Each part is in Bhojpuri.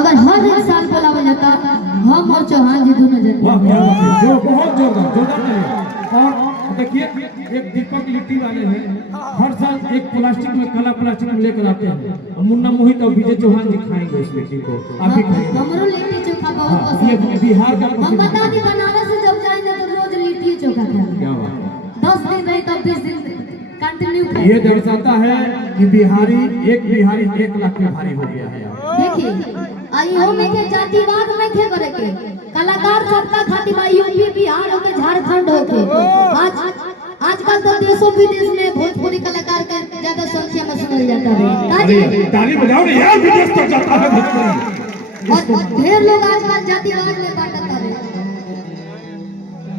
अगर हर इंसान बुलावा जाता हम और चौहान जी दोनों जन जो बहुत जोरदार और देखिए एक दीपक लिट्टी वाले हैं हर साल एक प्लास्टिक में काला प्लास्टिक में लेकर आते हैं और मुन्ना मोहित और विजय चौहान जी खाएंगे उस लिट्टी को आप भी खाएंगे। हमरो लिट्टी चोखा बहुत पसंद ये बिहार का हम बता दी बनारस से जब जाएंगे तो रोज लिट्टी चोखा खाएंगे। क्या बात 10 दिन रहे तो 20 दिन कंटिन्यू है। ये दर्शाता है कि बिहारी 1 लाख में भारी हो गया है। देखिए आइयो में के जातिवाद में के करे के कलाकार सबका खातिर यूपी बिहार होके झारखंड होके आजकल तो देशों विदेश में भोजपुरी कलाकार के ज्यादा संख्या में सुनल जाता है। ताली बजाओ ना यार विदेश तक जाता है भोजपुरी। और ढेर लोग आजकल जातिवाद में बांटता है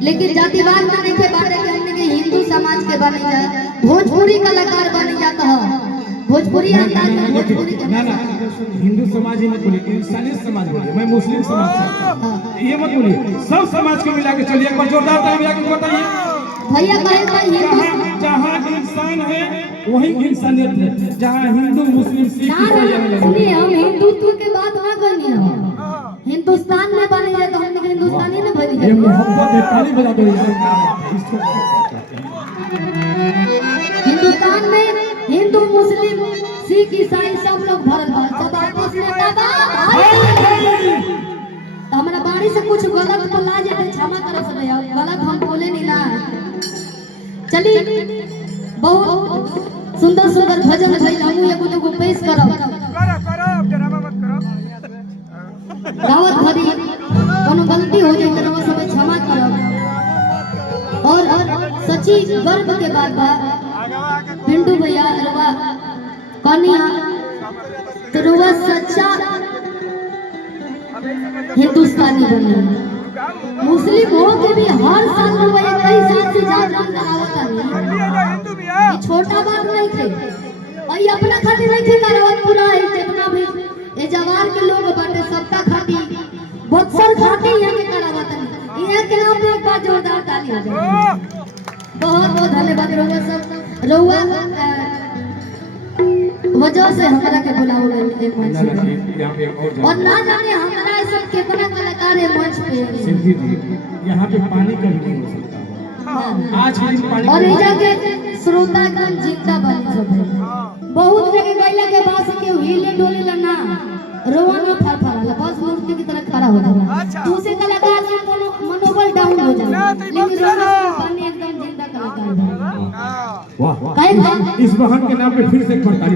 लेकिन जातिवाद में नहीं के बांटे के हमने के हिंदू समाज के बने जा भोजपुरी कलाकार बने जाता है भोजपुरी अंदाज में भोजपुरी ना हिंदू समाज ही मत बोलिए इंसानी समाज बोलिए मैं मुस्लिम समाज से ये मत बोलिए सब समाज को मिला के चलिए एक बार जोरदार ताली बजा के बताइए भैया कहे जहाँ इंसान है वही इंसानियत है जहाँ हिंदू मुस्लिम सिख सुनिए हम हिंदुत्व के बात ना करनी है हिंदुस्तान में बने जाए तो हम हिंदुस्तानी ना बने ये मोहब्बत है ताली बजा दो हिंदुस्तान में हिंदू मुस्लिम सिख ईसाई सब लोग भरल बा सब आपस में हमारा बाणी से कुछ गलत बोला जाए क्षमा करो सब यार गलत हम बोले नहीं ना चलिए बहुत सुंदर सुंदर भजन भइल हम एगो दुगो पेश करब ड्रामा मत करो दावत भरी कोनो गलती हो जाए तो सब क्षमा करब और सच्ची गर्व के बात बा पिंटू भैया अरवा कनिया तरुआ सच्चा हिंदुस्तानी बने मुस्लिम हो के भी हर साल रुपया कई साल से जागरण करावता नहीं ये छोटा बात नहीं थे और ये अपना खातिर नहीं थे करावत पूरा है जितना भी ये जवार के लोग बाटे सबका खातिर बक्सर खातिर यहाँ के करावता नहीं यहाँ के नाम पे एक बार जोरदार ताली हो जाए बहुत बहुत धन्यवाद रहुआ सब रहुआ वजह से हमरा के बुलाओ एक मंच पे और ना जाने हमरा ऐसा कितना कलाकार है मंच पे सिंधी जी यहाँ पे पानी का भी नहीं हो सकता आज भी पानी और ये जाके श्रोतागण जिंदा बने सब बहुत जगह गइला के बाद से केहू हिले डोले ना रोवा ना फरफरा बस मूर्ति की तरह खड़ा हो जाना दूसरे कलाकार के मनोबल डाउन हो जाना लेकिन रोवा पानी एकदम जिंदा कलाकार बना वाह इस बहन के नाम पे फिर से एक बार ताली